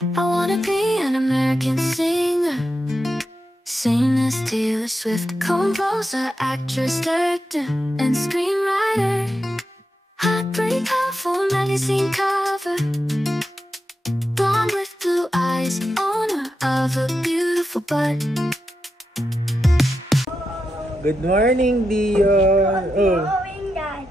I wanna be an American singer, sing as Taylor Swift, composer, actress, director, and screenwriter. Heartbreak, powerful magazine cover, blonde with blue eyes, owner of a beautiful butt. Good morning, Dion. Good morning, Daddy.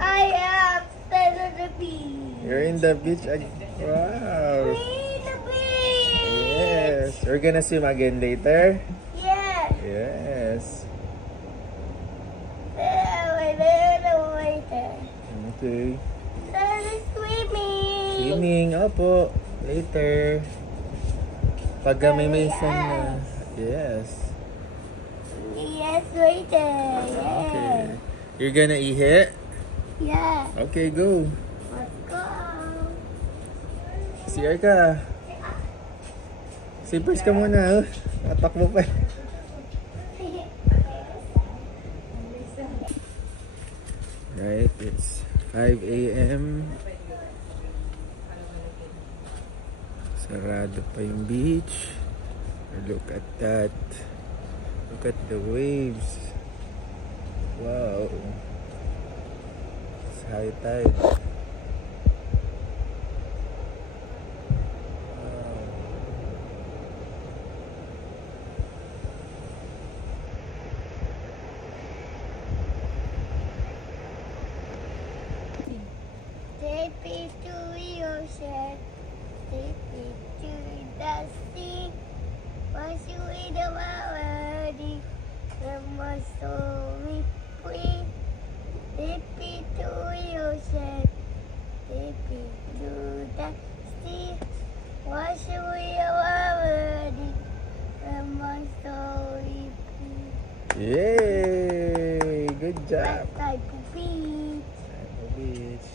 I am at the beach. You're in the beach again. Wow. We're in the beach. Yes. We're gonna swim again later. Yes. Yes. Later. Okay. Swimming. Swimming. Opo. Later. Pag may sun na. Yes. Yes, later. Yes. Okay. You're gonna ihi? Yes. Okay, go. Let's go. CR ka. Slippers ka muna. Atak mo pa. Right, it's 5 a.m. Sarado pa yung beach. Look at that. Look at the waves. Wow. It's high tide. Take me to the ocean. Take me to the sea. Wash away the melody. The muscle me free. Take me to the ocean. Take me to the sea. Wash away the melody. The muscle me free. Yay! Good job. Like a beach. At the beach.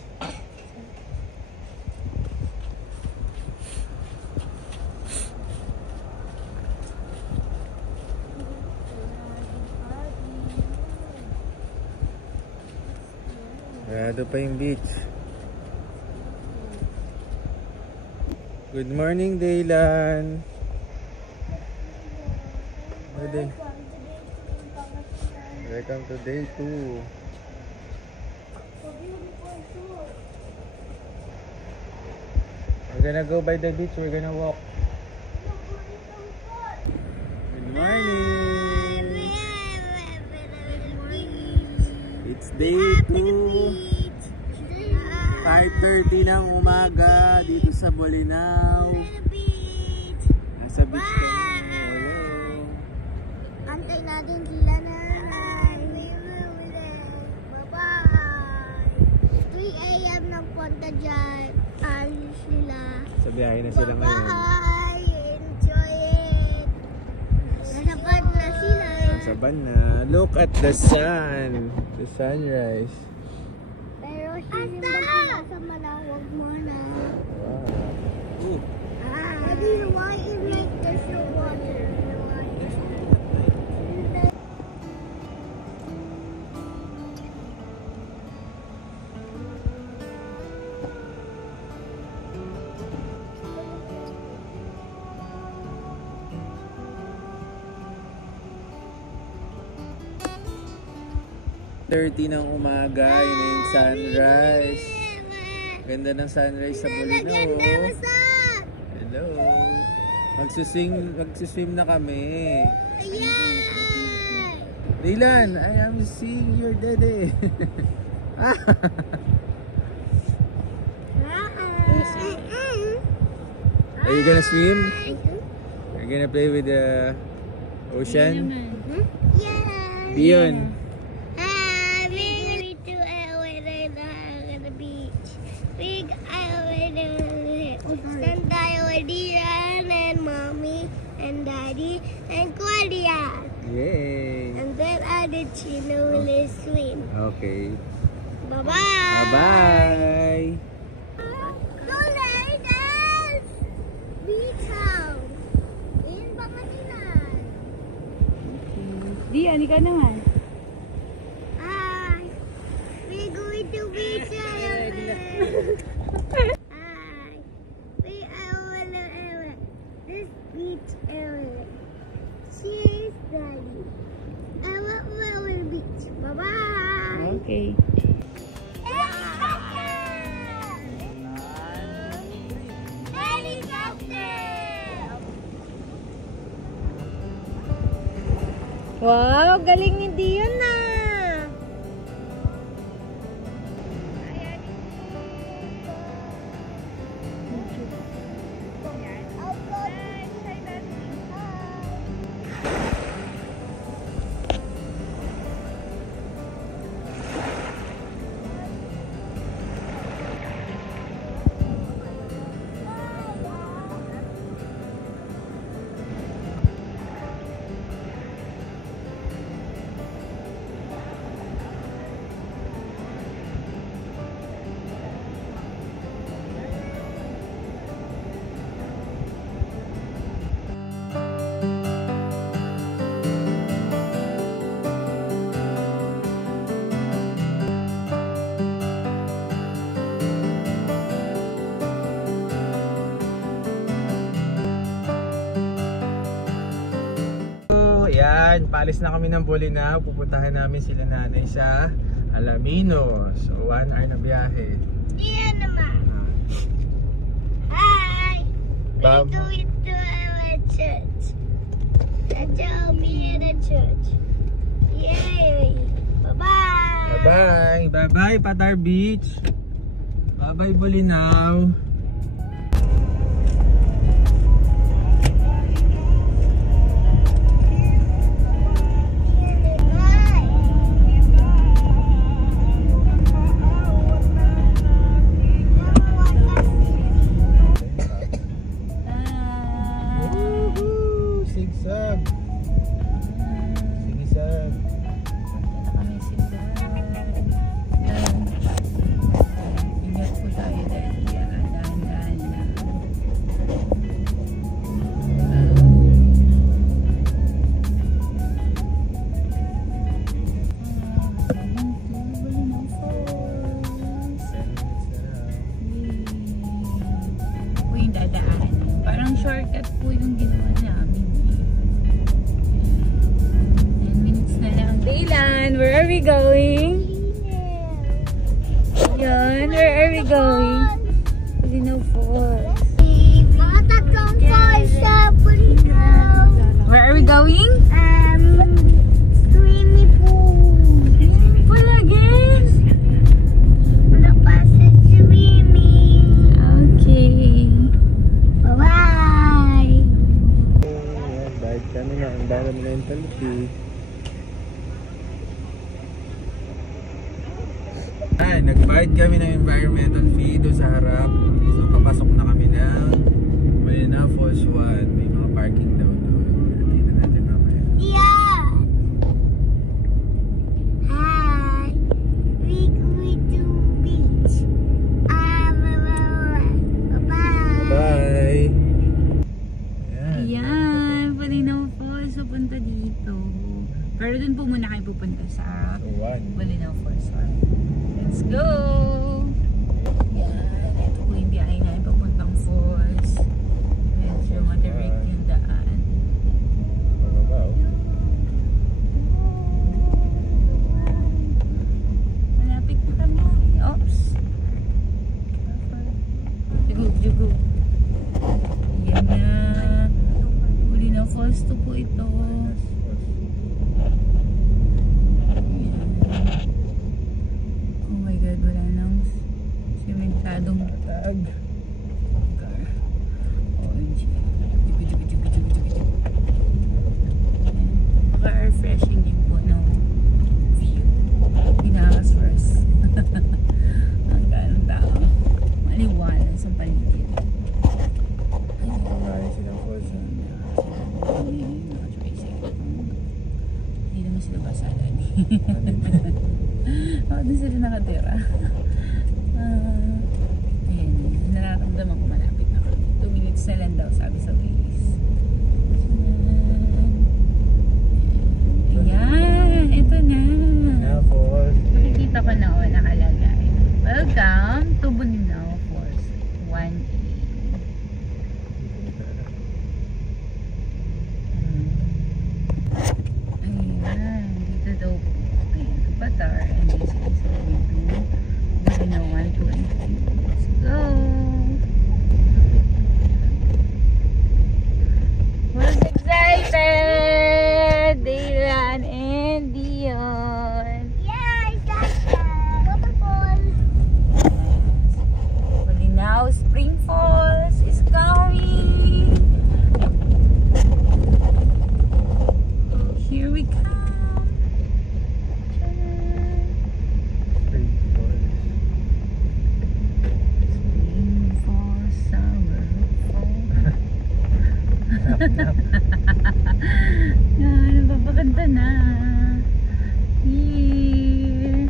Sarado pa yung beach. Good morning, Daylan. Ready? Welcome to day 2. We're gonna go by the beach. We're gonna walk. Good morning. It's day 2. 5:30 ng umaga dito sa Bolinao. Nasa beach kami. Hello. Antay natin sila nanay. Bye-bye. 3 a.m. ng punta dyan. Alis sila. Sa biyahe na sila ngayon. Bye-bye. Enjoy it. Nasa band na sila. Nasa van na. Look at the sun. The sunrise. Pero hindi ba sa malawag mo na? Wow. Ooh. Daddy, why is like there's no water? Thirty ng umaga, yun na yung sunrise. Ganda ng sunrise sa Bolinao. Hello. Magsiswim na kami. Dylan, I am seeing your daddy. Are you gonna swim? Are you gonna play with the ocean? Yeah. Dion. Send Dion and Mommy and Daddy and Claudia. Yay. And then added Chino will swim. Okay. Bye-bye. Bye-bye. Go ladies! Beach house. In Pangasinan. Di, ani ka naman. Hi. We're going to beach. Hi. We Wow, galing ni Dion na. Ayan, paalis na kami ng Bolinao. Pupuntahan namin sila nanay sa Alaminos. So 1 hour na biyahe. Iyan naman. Hi! Bam. We're going to our church. That's all me in the church. Yay! Bye-bye! Bye-bye! Bye-bye, Patar Beach! Bye-bye, Bolinao! Sigsag! Sigisag! Ingat po tayo dahil dahan-dahan na. Po yung dadaanan. Parang shortcut po yung ginawa namin. 10 minutes na lang. Daylan, where are we going? Yan, where are we going? Bolinao Falls. Mga tatlong falls sa Bolinao. Where are we going? Swimming pool. Pool again? Wala pa sa swimming. Okay. Bye-bye. Ayan, bayad kami ng environmental fee. Ay, nagbayad kami ng environmental fee doon sa harap. So papasok na kami ng Bolinao Falls 1. May mga parking daw doon. Tingnan natin mamaya. Yeah. Hi. We going to beach. Bye-bye. Bye! Ayan. Ayan, Bolinao Falls. So, punta dito. Pero dun po muna kayo pupunta sa So 1. Bolinao Falls. Let's go! Ayan, ito po yung biyahe namin papuntang falls. Medyo matirik yung daan. Mababaw. Malapit na kami. Oops! Jugug. Ayan na. Bolinao Falls to po ito. Oh my God, wala nang simentadong Tag. car. OMG. Maka-refreshing din po no view. Pinaka-stress. Ang ganong tao. Maliwanag sa paligid. Maraming silang falls. Hindi naman sila basalan. Doon sila nakatira. Ayan, nararamdaman ko malapit na kami. 2 minutes na lang daw, sabi sa Waze. Ayan, ito na. Bolinao Falls. Nakikita ko na nakalagay. Welcome to Bolinao Falls 1A. Ayan, dito daw po. Ayan, Patar. And this is going to Bolinao 120. Let's go! Yan, papakanta na. Yeah.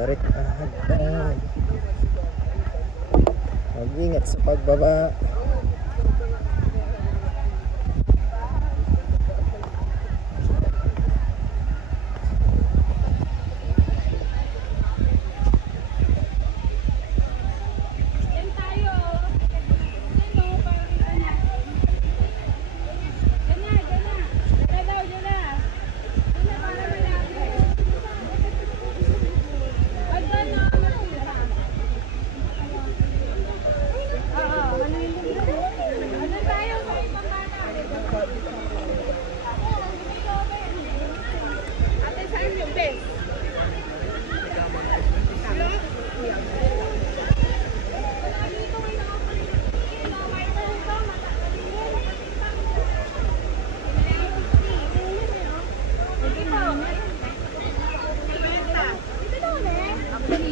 Tarik. Mag-ingat sa pagbaba.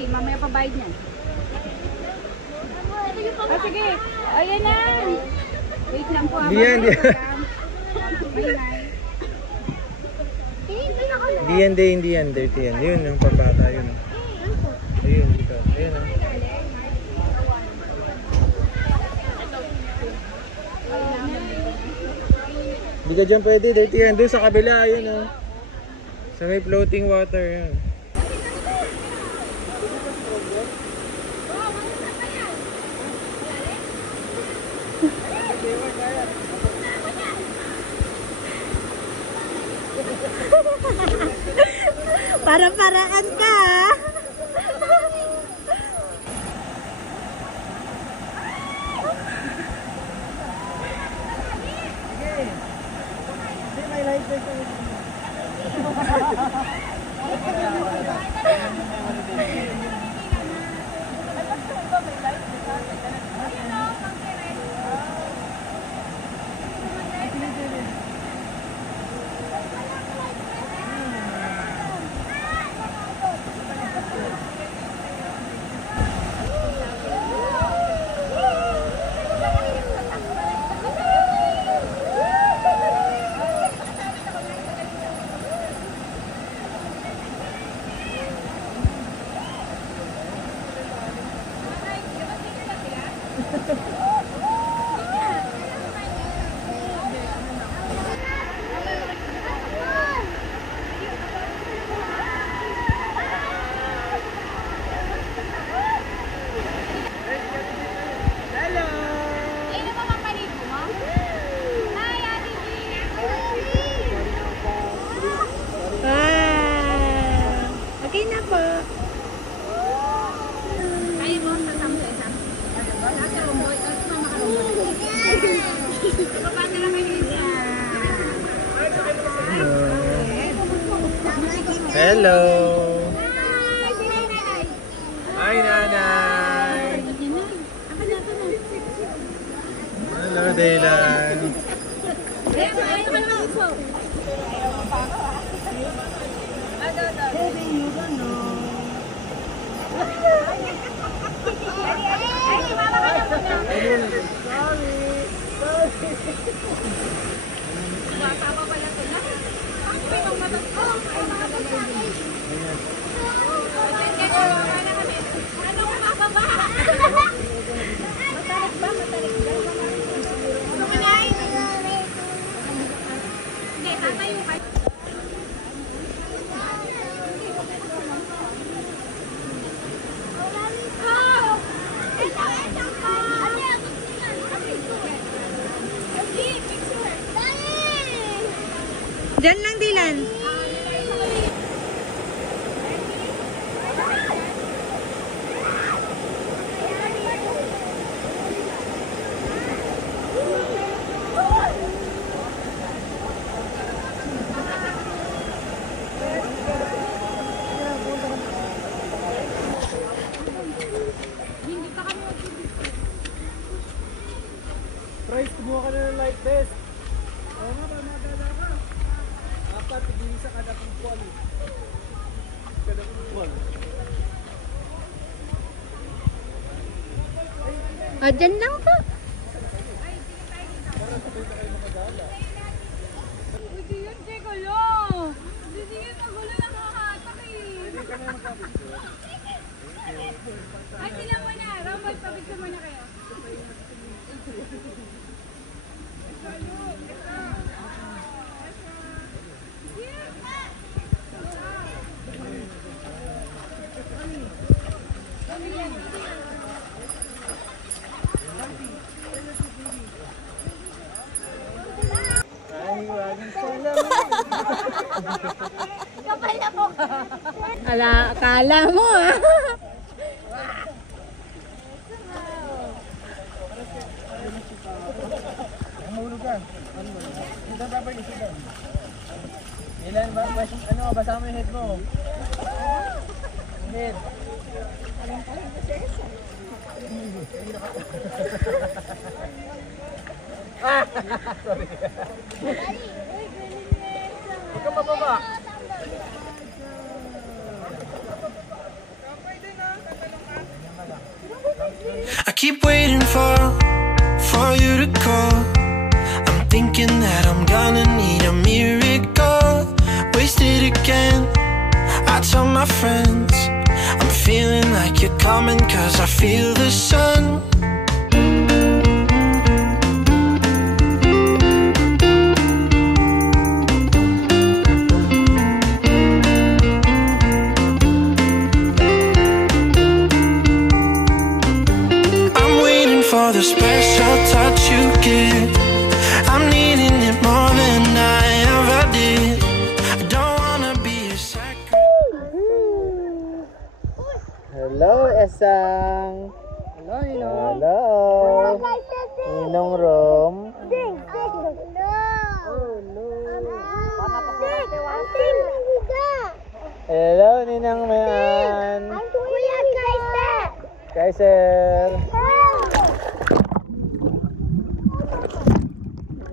Mamaya pa bayad niyan. Ah, sige. Ayan na. Wait lang po. Diyan. Hindi yan. Dirty yan. Yun, yung pambata. Yun. Ayun, dito. Ayun. Hindi ka dyan pwede. Dirty yan. Doon sa kabila. Ayun. Sa may floating water. Yan. Para-paraan ka. Okay na po. Hello. Hi, Nanay. Hello, Daylan. Diyan lang, Dylan. Price, kumuha ka na ng light vest. Oo nga, pamadala ka. Apat, tig-isa kada kupon. Kada kupon. Ah, dyan lang po. Hindi yun, di gulo. Hindi yun, magulo lang kakatak eh. Ay, sila muna. Rambal, pabigyan muna kayo. Akala mo ah. Mahulog ka. Hindi ba ba isigan? Ilan ba? Ano, basa mo yung head mo. Head. Ah! Sorry. Huwag ka mababa. I keep waiting for you to call. I'm thinking that I'm gonna need a miracle. Wasted again. I tell my friends I'm feeling like you're coming, 'cause I feel the sun. For the special touch you give, I'm needing it more than I ever did. I don't wanna be a sacrifice. Hello, Esang. Hello, Ninong. Hello. Ninong Rom. Hello, Ninang Mayan. Kaiser.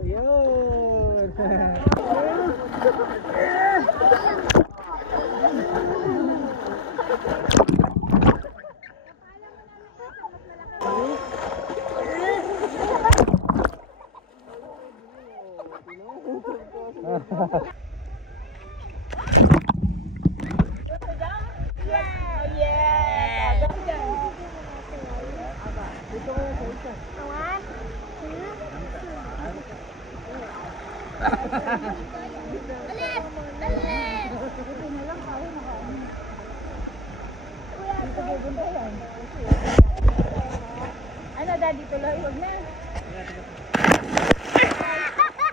Ayun. Ano, daddy, tuloy. Huwag na.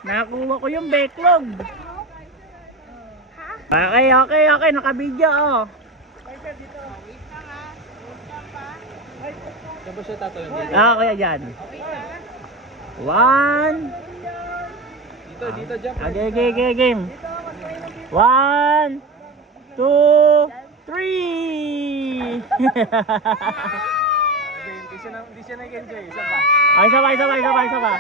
Nakakuha ko yung backlog. Okay. Naka-video, oh. Tapos siya tatalo dito. Kaya dyan. 1. Dito, jump. Okay, game. 1, 2, 3. Hindi siya nag-enjoy. Isa pa. Ay, isa pa.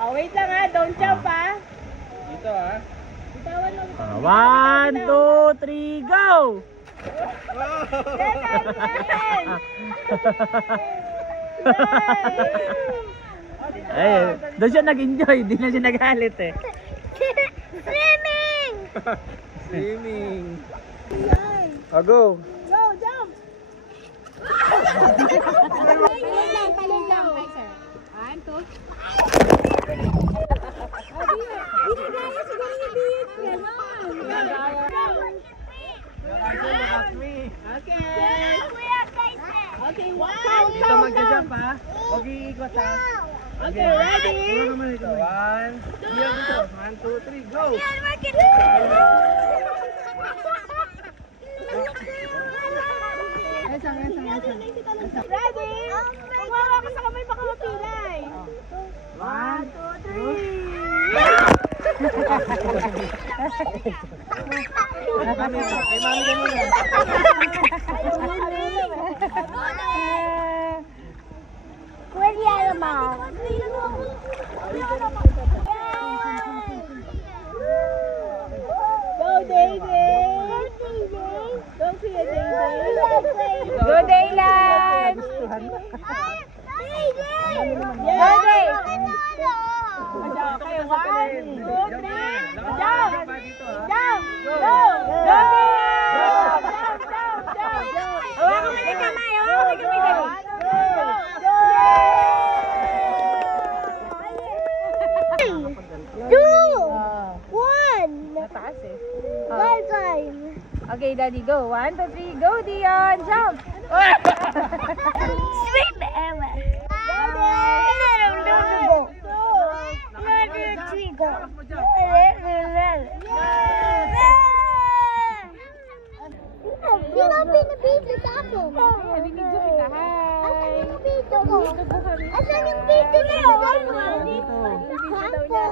Oh, wait lang ha. Don't jump ha. Dito, ha. Bitawan mo. 1, 2, 3, go! Ay, doon siya nag-enjoy, di na siya nagalit eh. Swimming! Oh, go! Go, jump! Talon lang, Kaiser. 1, 2. Okay, wow! Dito mag-jump ha. Huwag iikot ha. Okay, ready? Puro naman ito. 1, 2, 3, go! Ready? Kumawa ka sa kamay, baka mapilay. 1, 2, 3. Go, David! Don't be a David! Go, Daylan! Okay, 1, 2, 3. Jump! Jump! Go! Go! Jump! Hawakan mo yung kamay! Hawakan mo yung kamay! Okay, Daddy, go. 1, 2, 3, go, Dion. Jump. Sweet Emma. Sino pinabidyo sa akin? Binidyo kita. Asan yung video mo? Asan yung video na yun? Dito. Hampo.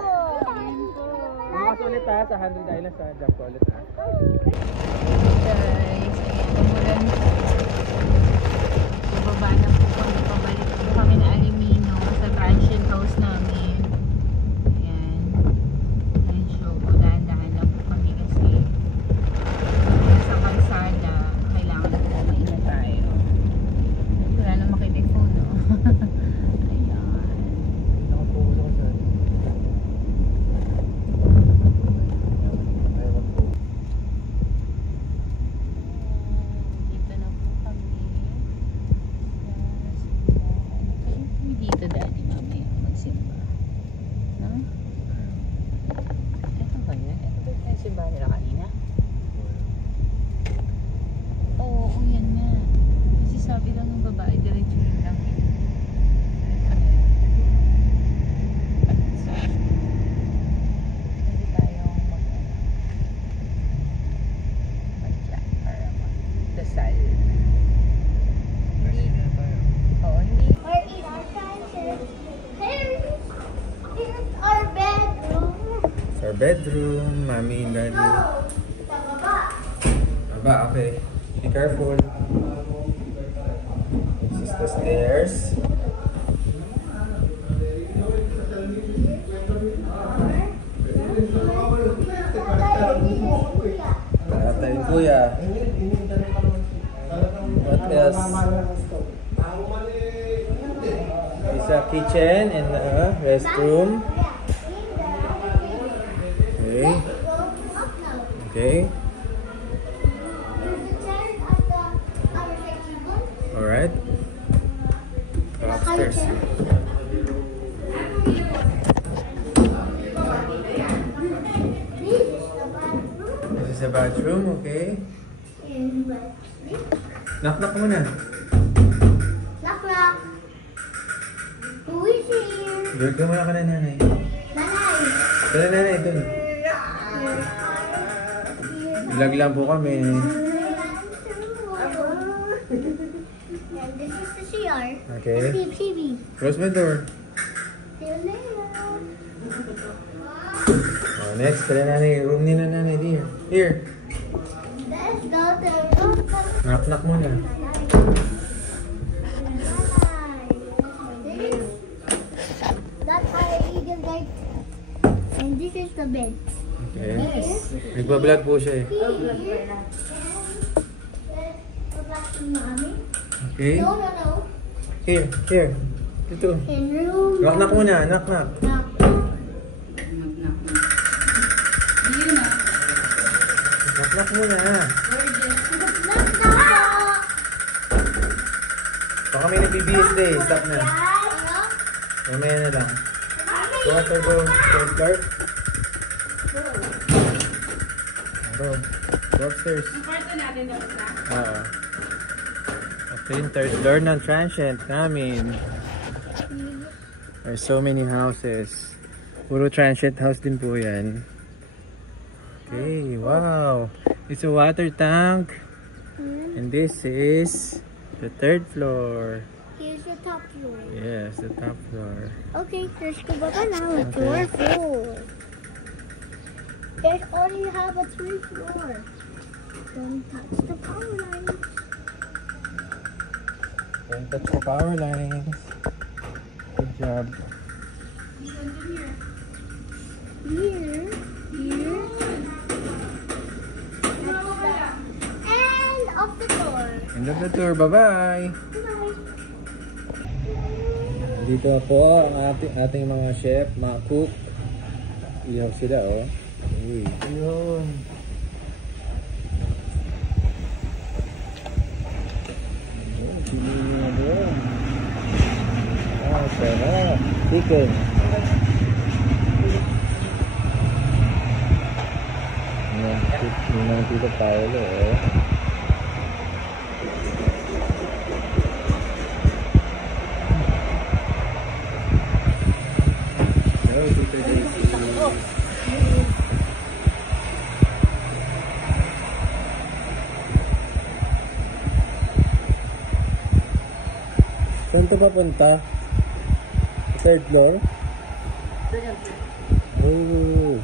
Bukas ulit ha, sa 100 Islands ha. Jump ko ulit ha. Guys, ayan, umulan. Bababa na po kami. Pabalik po kami na Alimino sa transient house namin. Ayan. Medyo dahan-dahan lang po kami kasi sa kalsada, kailangan na kumain na tayo. Wala na makipag-phone, no? Ayan. Nakapokus ako sa... Dito na po kami. Dito, Daddy, mamaya magsimba. No? Ito ba yan? Ito ba yung simba nila kanina? Oo, yan nga. Kasi sabi lang ng babae, diretso yun lang. Ito na yun. So, pwede tayong mag-jack para magdasal. Hindi. Oo, hindi. Where is our transient? Here's our bedroom. It's our bedroom, Mommy and Daddy. Sa baba. Aba, okay. Be careful. This is the stairs. Tatay ni Kuya. What else? It's a kitchen and a restroom. Okay. Go up now. Okay. There's a chair at the other table. Alright. Go upstairs. This is the bathroom. This is the bathroom, okay. And Knock-knock muna. knock knock. Who is here? Doon ka muna ka na nanay. Nanay. Kala nanay dun. Vlog lang po kami. And this is the CR. Okay. TV. Close my door. See you later. Oh, next, kala nanay. Room ni na nanay. Here. Let's go to the room. Knock-knock muna. That's our eagle right. And this is the bed. Okay. Nagbablog po siya eh. Here. Go back to mommy. Okay. No, no, no. Here. Dito. In room. Knock-knock muna. Knock-knock. Knock. Knock-knock muna. Knock, knock. Baka may nag-BBS day. Stop na. Ano? Mamaya na lang. Go after go. Third floor. Go. Go upstairs. Oo. Okay, yung third floor ng transient namin. There's so many houses. Puro transient house din po yan. Okay, wow. It's a water tank. And this is the 3rd floor. Here's the top floor. Yes, the top floor. Okay, let's go back now. It's floor 4. It only have a 3 floor. Don't touch the power lines. Don't touch the power lines. Good job. Here. And off the door. End of the tour. Bye-bye. Goodbye. Dito na po ang ating mga chef, mga cook. Ihaw sila, oh. Uy, ayun. Piliin na doon. Ah, sarap. Chicken. Yung mga Tito Paolo, oh. Saan ito papunta? 3rd floor? 2nd floor. Oh.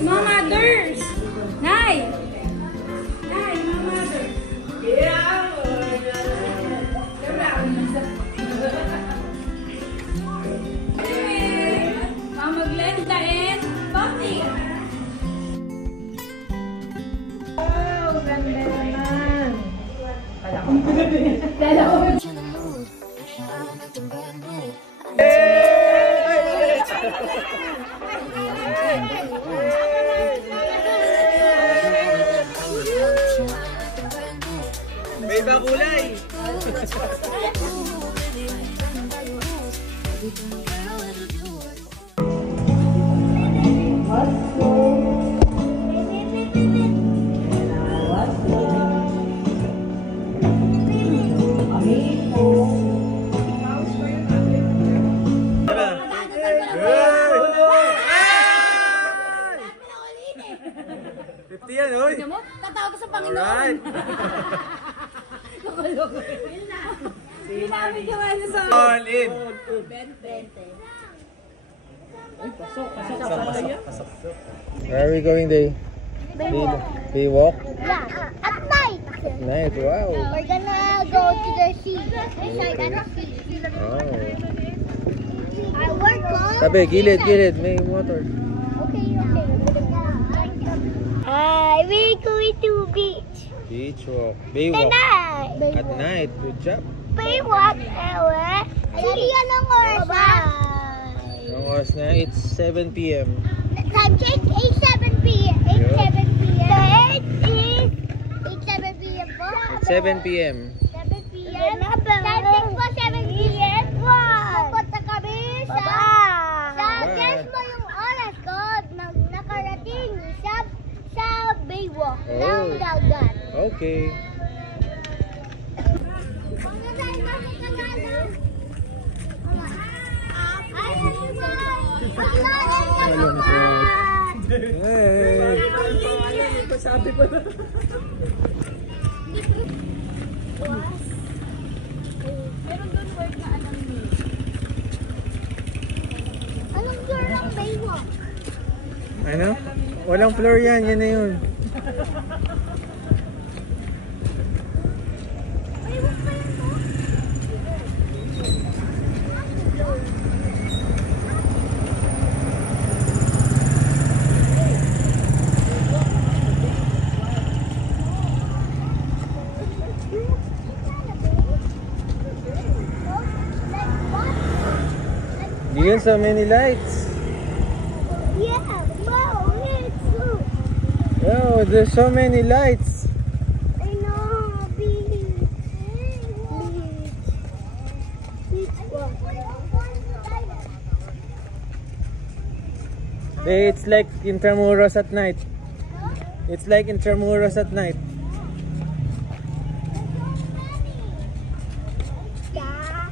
Mamaders! Nay! Nay, mamaders! Mama Glenda and Tony! Oh, ganda naman! Dalawa! May bakulay! Yan, oy. Tatawag sa Panginoon. Alright. Hindi namin gawa na sa... All in. 20. Pasok. Where are we going, Day? Baywalk? Yeah, at night. At night, wow. We're gonna go to the sea. Inside at the sea. Oh. I work on. Tabi, gilid. May motor. Okay. We're going to beach. Beach walk. Baywalk. Tonight. At night. Good job. Baywalk. Sige, anong oras na? Anong oras na? It's 7 p.m. Time check, 8:07 p.m. 8:07 p.m. It's 7 p.m. po. It's 7 p.m. 7 p.m. Time check po, 7 p.m. Pupunta kami sa... Guess mo yung oras ko. Nakarating sa Baywalk. Ng dagat. Okay. Hey. Sabi ko na. Pero doon work na alam niyo. Anong floor ng Baywalk? Ano? Walang floor yan. Yan na yun. Dion, so many lights. Yeah, wow, it's good. Oh, there's so many lights. I know, beach. Beach walk. It's like Intramuros at night. It's like Intramuros at night. Yeah.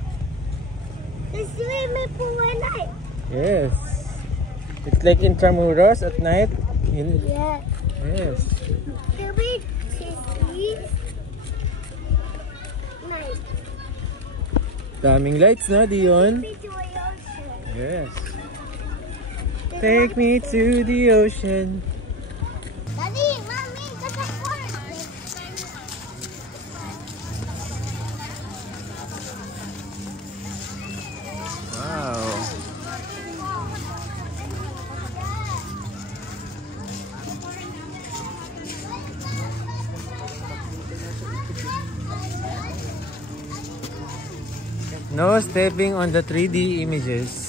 The swimming pool at night. Yes. It's like Intramuros at night. Yeah. Yes. The beach is night. Daming lights, no, Dion? Beach or ocean. Yes. Take me to the ocean. Daddy, mommy, that's a park. Wow. No stepping on the 3D images.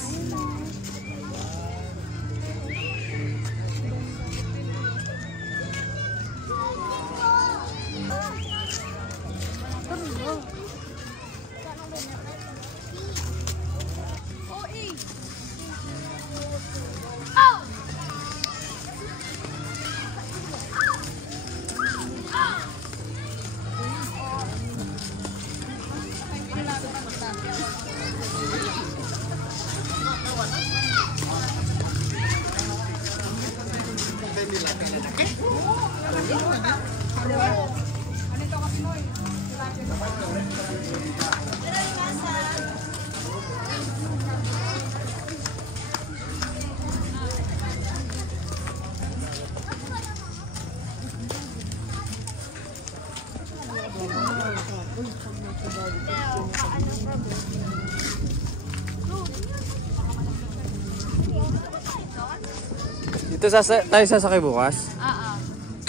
Dito tayo sasakay bukas? Oo.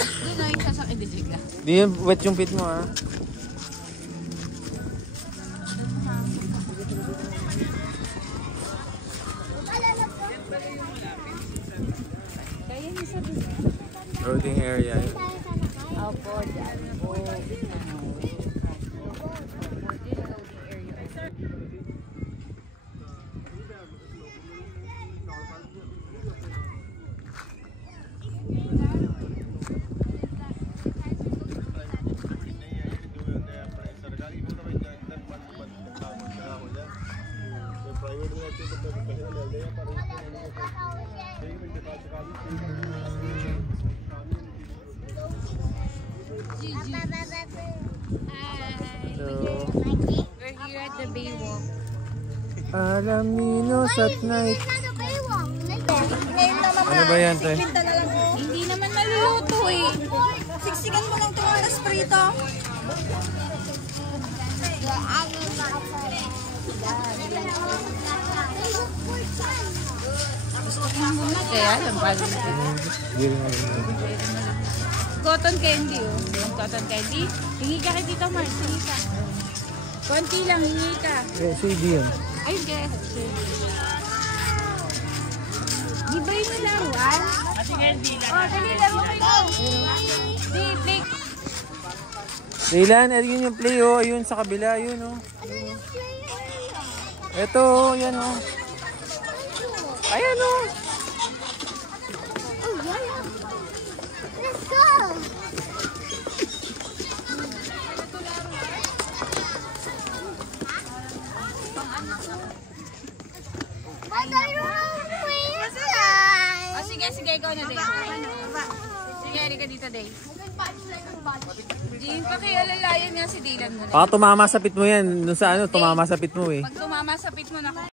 Doon na yung sasakay bisiga. Di yung wet yung pit mo, ha? Kaya niya sabi. Loading area. Opo, dyan po. We're here at the Baywalk. Alaminos at night. Ngayon naman Ano ba yan, te? pinta na lang ko. Hindi naman naluluto eh. Siksikan mo lang tumalas prito. Kaya lang pala. Di rin alam. Cotton candy oh. Yung cotton candy. Hingi ka kay Tito Mars. Hingi ka. Konti lang, hingi ka. Eh, si Dion. Ayun kaya. Di ba yung laruan? Oh, dali laro kayo. Di, play. Dylan, ayun yung play, oh. Ayun sa kabila, ayun, oh. Ito, oh. Yan, oh. Ayan, oh. Let's go! But I don't play. Oh, sige, sige, ikaw na, Day. Sige, halika dito, Day. Di, pakialalayan nga si Dylan mo na. Baka tumama sa pit mo yan. Doon sa ano, tumama sa pit mo, eh. Pag tumama sa pit mo na